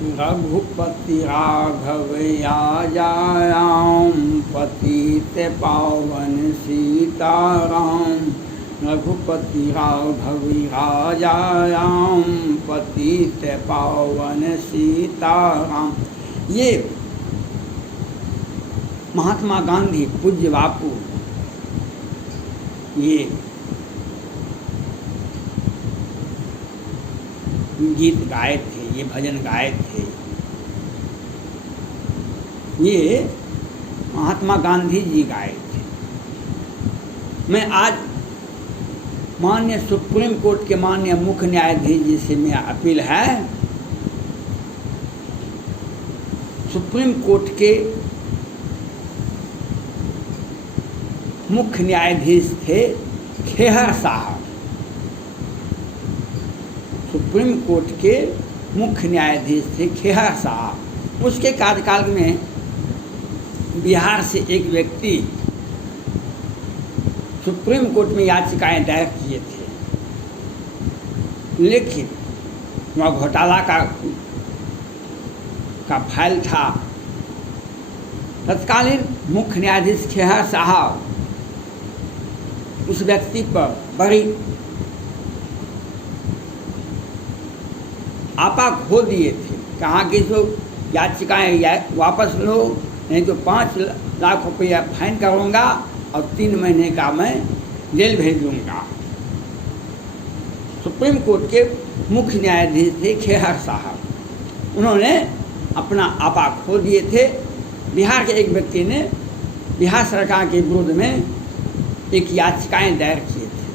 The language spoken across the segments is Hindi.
रघुपति राघव आजाराम पतित पावन सीताराम। रघुपति राघव आजाराम पतित पावन सीताराम। ये महात्मा गांधी पूज्य बापू ये गीत गाए थे, ये भजन गाए थे। ये महात्मा गांधी जी गाए थे। मैं आज माननीय सुप्रीम कोर्ट के माननीय मुख्य न्यायाधीश जी से मेरा अपील है, सुप्रीम कोर्ट के मुख्य न्यायाधीश थे खेहर साहब। सुप्रीम कोर्ट के मुख्य न्यायाधीश थे खेहर साहब। उसके कार्यकाल में बिहार से एक व्यक्ति सुप्रीम कोर्ट में याचिकाएं दायर किए थे, लेकिन वह घोटाला का फाइल था। तत्कालीन मुख्य न्यायाधीश खेहर साहब उस व्यक्ति पर बड़ी आपा खो दिए थे। कहा कि जो याचिकाएं वापस लो, नहीं तो 5 लाख रुपया फाइन करूँगा और 3 महीने का मैं जेल भेज दूँगा। सुप्रीम कोर्ट के मुख्य न्यायाधीश थे खेहर साहब। उन्होंने अपना आपा खो दिए थे। बिहार के एक व्यक्ति ने बिहार सरकार के विरोध में एक याचिकाएं दायर किए थे।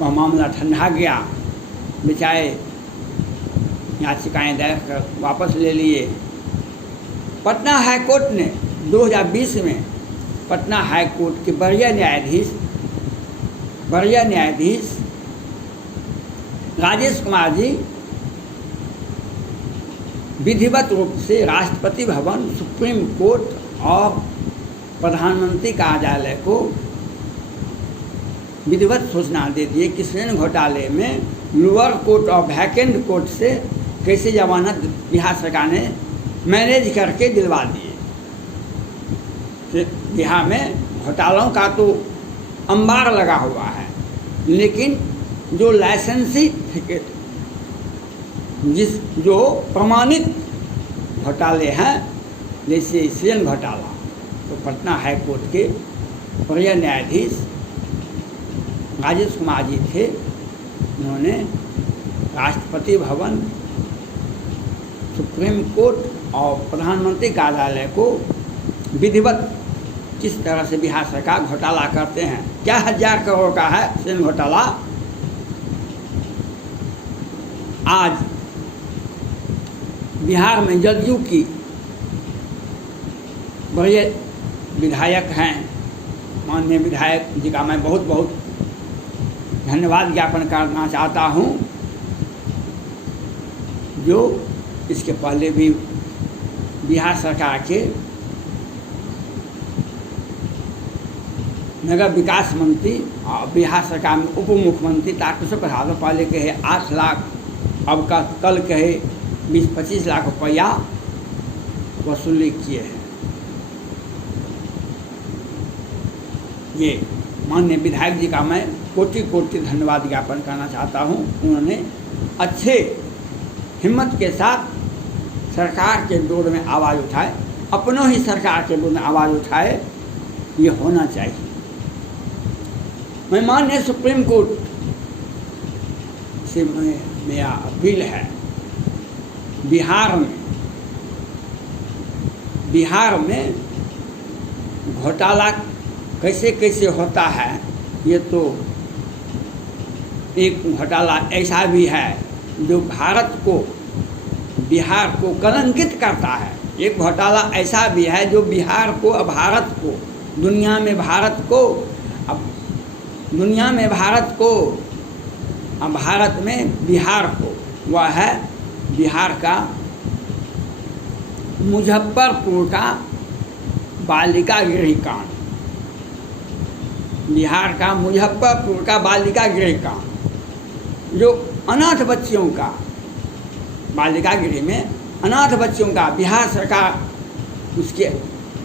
वह मामला ठंडा गया, बेचारे याचिकाएं दायर कर वापस ले लिए। पटना हाई कोर्ट ने 2020 में पटना हाई कोर्ट के वरीय न्यायाधीश राजेश कुमार जी विधिवत रूप से राष्ट्रपति भवन, सुप्रीम कोर्ट और प्रधानमंत्री कार्यालय को विधिवत सूचना दे दिए कि ऋण घोटाले में लोअर कोर्ट और वैकेंट कोर्ट से कैसे जमानत बिहार सरकार ने मैनेज करके दिलवा दिए। बिहार में घोटालों का तो अंबार लगा हुआ है, लेकिन जो लाइसेंसी जो प्रमाणित घोटाले हैं, जैसे ऋण घोटाला, तो पटना हाई कोर्ट के वरीय न्यायाधीश राजेश कुमार जी थे। उन्होंने राष्ट्रपति भवन, सुप्रीम कोर्ट और प्रधानमंत्री कार्यालय को विधिवत किस तरह से बिहार सरकार घोटाला करते हैं, क्या 1000 करोड़ का है ऋण घोटाला। आज बिहार में जदयू की बड़े विधायक हैं, माननीय विधायक जी का मैं बहुत बहुत धन्यवाद ज्ञापन करना चाहता हूं, जो इसके पहले भी बिहार सरकार के नगर विकास मंत्री और बिहार सरकार में उप मुख्यमंत्री तारकिशोर प्रसाद पहले कहे 8 लाख, अब का कल कहे 20-25 लाख रुपया वसूली किए हैं। ये माननीय विधायक जी का मैं कोटि कोटि धन्यवाद ज्ञापन करना चाहता हूँ। उन्होंने अच्छे हिम्मत के साथ सरकार के विरोध में आवाज़ उठाए, अपनों ही सरकार के विरोध में आवाज़ उठाए। ये होना चाहिए। मैं माननीय सुप्रीम कोर्ट से मेरा अपील है, बिहार में घोटाला कैसे कैसे होता है। ये तो एक घोटाला ऐसा भी है जो बिहार को कलंकित करता है। एक घोटाला ऐसा भी है जो बिहार को, भारत को, दुनिया में भारत को, भारत में बिहार को, वह है बिहार का मुजफ्फरपुर का बालिका गृह कांड। बिहार का मुजफ्फरपुर का बालिका गृह कांड, जो अनाथ बच्चियों का बालिका गृह में अनाथ बच्चों का बिहार सरकार उसके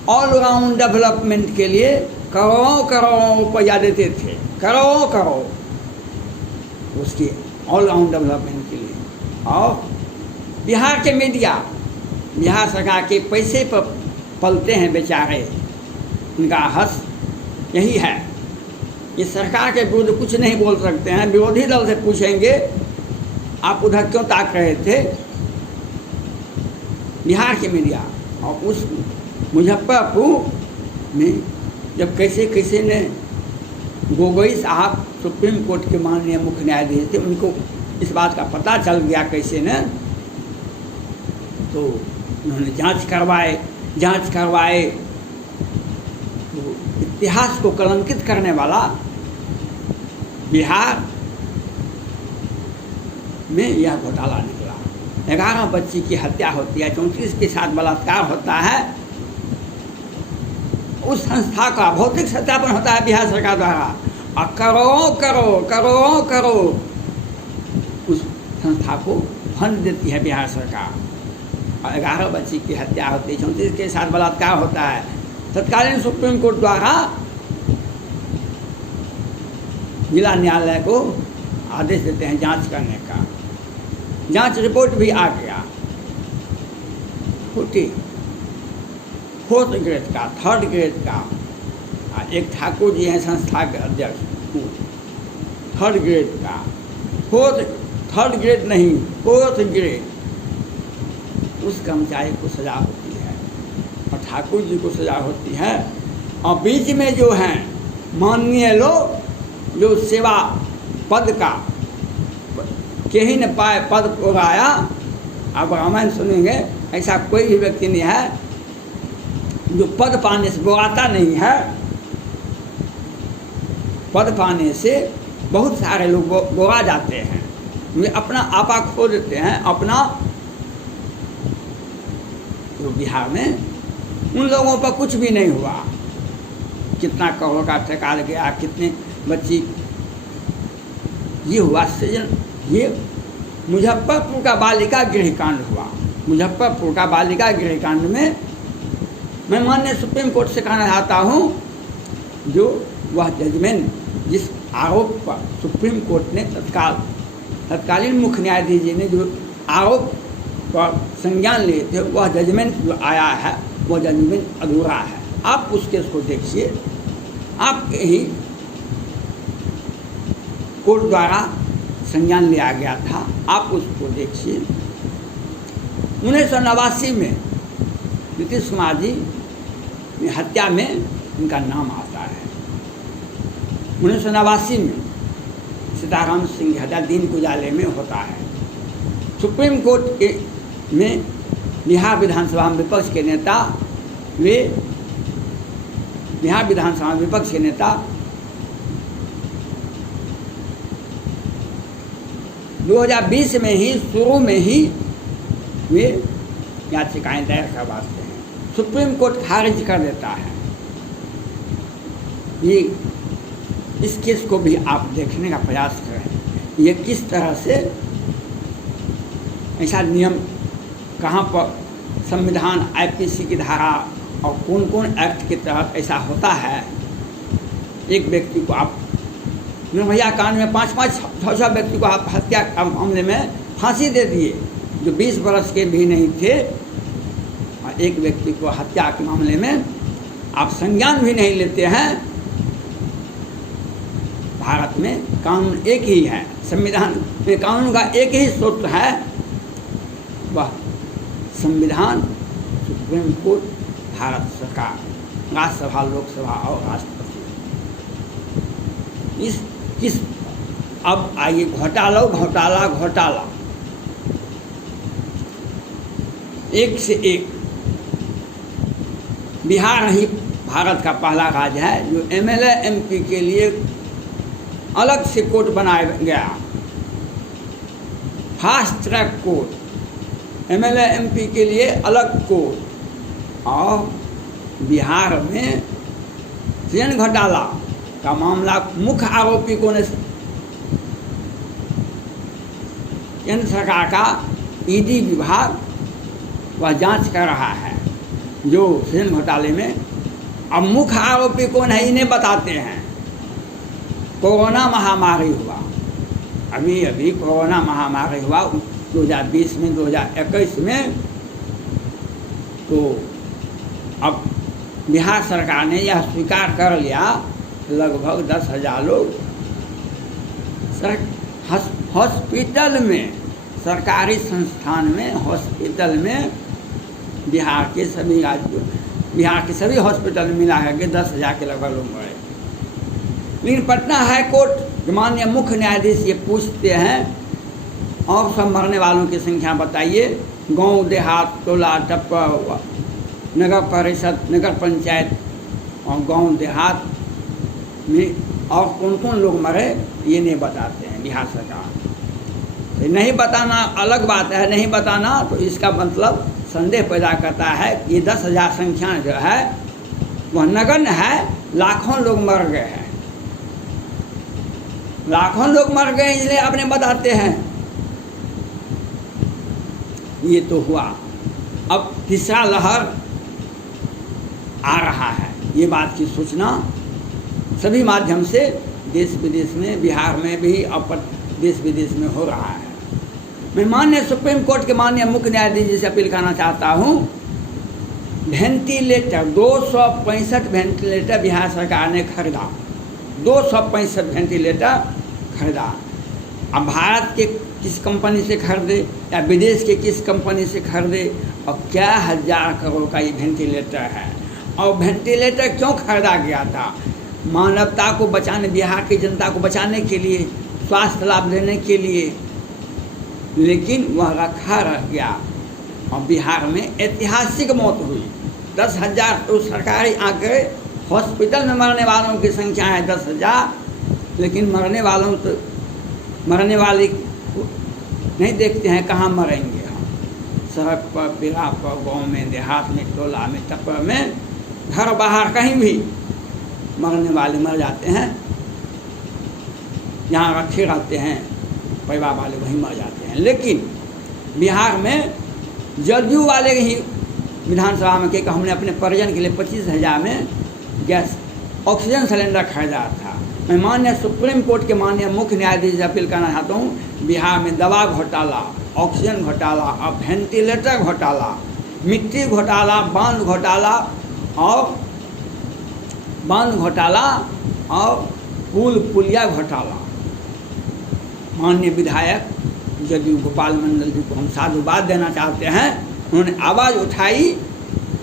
ऑलराउंड डेवलपमेंट के लिए करोड़ों करोड़ों रुपया देते थे, करोड़ों करोड़ उसके ऑलराउंड डेवलपमेंट के लिए। और बिहार के मीडिया बिहार सरकार के पैसे पर पलते हैं बेचारे, उनका हस यही है। ये सरकार के विरुद्ध कुछ नहीं बोल सकते हैं। विरोधी दल से पूछेंगे आप उधर क्यों ताक रहे थे, बिहार के मीडिया। और उस मुजफ्फरपुर में जब कैसे कैसे ने गोगोई साहब सुप्रीम कोर्ट के माननीय मुख्य न्यायाधीश थे, उनको इस बात का पता चल गया कैसे न, तो उन्होंने जांच करवाए। तो इतिहास को कलंकित करने वाला बिहार में यह घोटाला निकला। 11 बच्ची की हत्या होती है, 34 के साथ बलात्कार होता है। उस संस्था का भौतिक सत्यापन होता है बिहार सरकार द्वारा, और करोड़ों करोड़ उस संस्था को फंड देती है बिहार सरकार। और 11 बच्ची की हत्या होती है, 34 के साथ बलात्कार होता है। तत्कालीन सुप्रीम कोर्ट द्वारा जिला न्यायालय को आदेश देते हैं जांच करने का। जांच रिपोर्ट भी आ गया, 4th ग्रेड का, 3rd ग्रेड का। एक ठाकुर जी हैं संस्था के अध्यक्ष, 3rd ग्रेड का, 3rd ग्रेड नहीं 4th ग्रेड, उस कर्मचारी को सजा होती है और ठाकुर जी को सजा होती है। और बीच में जो हैं माननीय लोग जो सेवा पद का के ही न पाए पद को गाया। अब रामायण सुनेंगे, ऐसा कोई भी व्यक्ति नहीं है जो पद पाने से गोवाता नहीं है। पद पाने से बहुत सारे लोग गोवा जाते हैं, वे अपना आपा खो देते हैं। अपना तो बिहार में उन लोगों पर कुछ भी नहीं हुआ। कितना करोड़ का ठेका गया, कितने बच्ची ये हुआ सृजन। ये मुजफ्फरपुर का बालिका गृह कांड हुआ। मुजफ्फरपुर का बालिका गृह कांड में मैं माननीय सुप्रीम कोर्ट से कहना चाहता हूँ, जो वह जजमेंट जिस आरोप पर सुप्रीम कोर्ट ने तत्कालीन मुख्य न्यायाधीश जी ने जो आरोप पर संज्ञान लिए थे, वह जजमेंट जो आया है वह जजमेंट अधूरा है। आप उस केस को देखिए, आपके ही कोर्ट द्वारा संज्ञान लिया गया था, आप उसको देखिए। 1989 में नीतीश कुमार जी हत्या में इनका नाम आता है। 1989 में सीताराम सिंह की हत्या दीन उजाले में होता है। सुप्रीम कोर्ट के में बिहार विधानसभा में विपक्ष के नेता, वे बिहार विधानसभा में विपक्ष के नेता 2020 में ही शुरू में ही वे याचिकाएं दायर करवाते हैं। सुप्रीम कोर्ट खारिज कर देता है। ये इस केस को भी आप देखने का प्रयास करें, ये किस तरह से ऐसा नियम, कहाँ पर संविधान IPC की धारा और कौन कौन एक्ट के तहत ऐसा होता है। एक व्यक्ति को आप निर्भया कांड में 5-6 व्यक्ति को आप हत्या का मामले में फांसी दे दिए, जो 20 वर्ष के भी नहीं थे। और एक व्यक्ति को हत्या के मामले में आप संज्ञान भी नहीं लेते हैं। भारत में कानून एक ही है, संविधान में कानून का एक ही सूत्र है, वह संविधान, सुप्रीम कोर्ट, भारत सरकार, राज्यसभा, लोकसभा और राष्ट्रपति। किस अब आइए घोटाला एक से एक। बिहार ही भारत का पहला राज्य है जो MLA MP के लिए अलग से कोर्ट बनाया गया, fast track court. MLA MP के लिए अलग कोर्ट। और बिहार में सृजन घोटाला का मामला मुख्य आरोपी को ने केंद्र सरकार का ईडी विभाग वह जांच कर रहा है जो सृजन घोटाले में। अब मुख्य आरोपी कौन है इन्हें बताते हैं। कोरोना महामारी हुआ, अभी अभी कोरोना महामारी हुआ 2020 में, 2021 में। तो अब बिहार सरकार ने यह स्वीकार कर लिया लगभग 10,000 लोग हॉस्पिटल में, सरकारी संस्थान में, हॉस्पिटल में बिहार के सभी राज्यों, बिहार के सभी हॉस्पिटल में मिला करके 10,000 के लगभग लोग मरे। लेकिन पटना हाई कोर्ट के माननीय मुख्य न्यायाधीश ये पूछते हैं और सब मरने वालों की संख्या बताइए। गांव देहात, टोला टप्पा, नगर परिषद, नगर पंचायत और गांव देहात में और कौन कौन लोग मरे ये नहीं बताते हैं बिहार सरकार। तो नहीं बताना अलग बात है, नहीं बताना तो इसका मतलब संदेह पैदा करता है कि ये 10,000 संख्या जो है वह नगण्य है। लाखों लोग मर गए हैं, लाखों लोग मर गए इसलिए आपने बताते हैं। ये तो हुआ। अब तीसरा लहर आ रहा है, ये बात की सूचना सभी माध्यम से देश विदेश में, बिहार में भी और देश विदेश में हो रहा है। मैं माननीय सुप्रीम कोर्ट के माननीय मुख्य न्यायाधीश जी से अपील करना चाहता हूँ, वेंटिलेटर 265 वेंटिलेटर बिहार सरकार ने खरीदा, 265 वेंटिलेटर खरीदा। अब भारत के किस कंपनी से खरीदे या विदेश के किस कंपनी से खरीदे और क्या 1000 करोड़ का ये वेंटिलेटर है। और वेंटिलेटर क्यों खरीदा गया था? मानवता को बचाने, बिहार की जनता को बचाने के लिए, स्वास्थ्य लाभ देने के लिए। लेकिन वह रखा रह गया और बिहार में ऐतिहासिक मौत हुई। 10,000 तो सरकारी आंकड़े, हॉस्पिटल में मरने वालों की संख्या है 10,000, लेकिन मरने वाले नहीं देखते हैं कहाँ मरेंगे हम। सड़क पर, बिरा पर, गाँव में, देहात में, टोला में, टप्पर में, घर बाहर कहीं भी मरने वाले मर जाते हैं। यहाँ रखे रहते हैं परिवार वाले, वहीं मर जाते हैं। लेकिन बिहार में जदयू वाले ही विधानसभा में कि हमने अपने परिजन के लिए 25,000 में गैस ऑक्सीजन सिलेंडर खरीदा था। मैं माननीय सुप्रीम कोर्ट के माननीय मुख्य न्यायाधीश से अपील करना चाहता हूँ, बिहार में दवा घोटाला, ऑक्सीजन घोटाला और वेंटिलेटर घोटाला, मिट्टी घोटाला, बांध घोटाला और पुल पुलिया घोटाला। माननीय विधायक जदयू गोपाल मंडल जी को हम साधुवाद देना चाहते हैं, उन्होंने आवाज़ उठाई,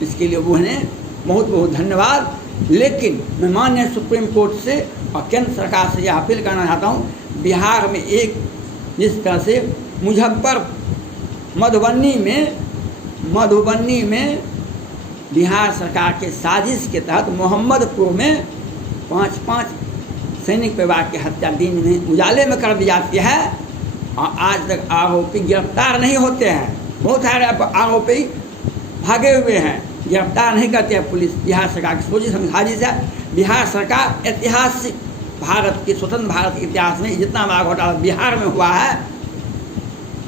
इसके लिए उन्हें बहुत बहुत धन्यवाद। लेकिन मैं माननीय सुप्रीम कोर्ट से और केंद्र सरकार से यह अपील करना चाहता हूँ, बिहार में एक जिस तरह से मधुबनी में बिहार सरकार के साजिश के तहत मोहम्मदपुर में 5 सैनिक परिवार की हत्या दिन में उजाले में कर दी जाती है और आज तक आरोपी गिरफ्तार नहीं होते हैं। बहुत सारे आरोपी भागे हुए हैं, गिरफ्तार नहीं करते हैं पुलिस। बिहार सरकार की सोची समझ साजिश है। बिहार सरकार ऐतिहासिक, भारत के स्वतंत्र भारत के इतिहास में जितना बड़ा घोटाला बिहार में हुआ है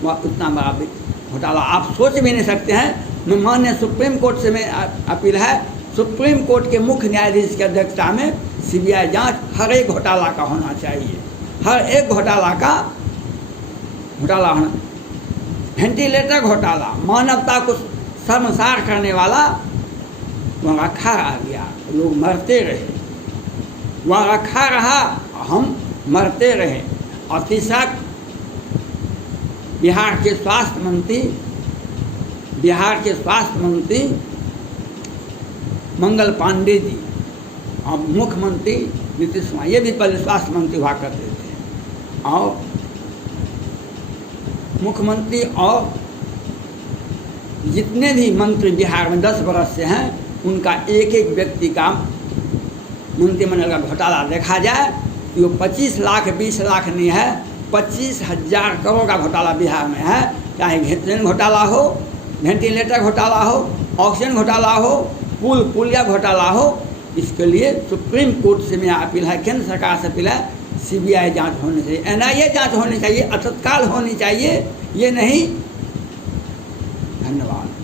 वह उतना बड़ा घोटाला आप सोच भी नहीं सकते हैं। मैं माननीय सुप्रीम कोर्ट से मैं अपील है, सुप्रीम कोर्ट के मुख्य न्यायाधीश की अध्यक्षता में सीबीआई जांच हर एक घोटाला का होना चाहिए, हर एक घोटाला होना। वेंटिलेटर घोटाला, मानवता को शर्मसार करने वाला, वहाँ रखा रह गया, लोग मरते रहे, वहाँ रखा रहा, हम मरते रहे। और तीसरा, बिहार के स्वास्थ्य मंत्री मंगल पांडे जी और मुख्यमंत्री नीतीश कुमार, ये भी पहले स्वास्थ्य मंत्री हुआ करते थे। और मुख्यमंत्री और जितने भी मंत्री बिहार में 10 बरस से हैं, उनका एक एक व्यक्ति का मंत्रिमंडल का घोटाला देखा जाए तो 25 लाख 20 लाख नहीं है, 25,000 करोड़ का घोटाला बिहार में है। चाहे ऑक्सीजन घोटाला हो, वेंटिलेटर घोटाला हो, ऑक्सीजन घोटाला हो, पुल पुलिया घोटाला हो। इसके लिए सुप्रीम कोर्ट से मेरा अपील है, केंद्र सरकार से अपील है, सीबीआई जांच होनी चाहिए, एनआईए जांच होनी चाहिए, तत्काल होनी चाहिए। ये नहीं धन्यवाद।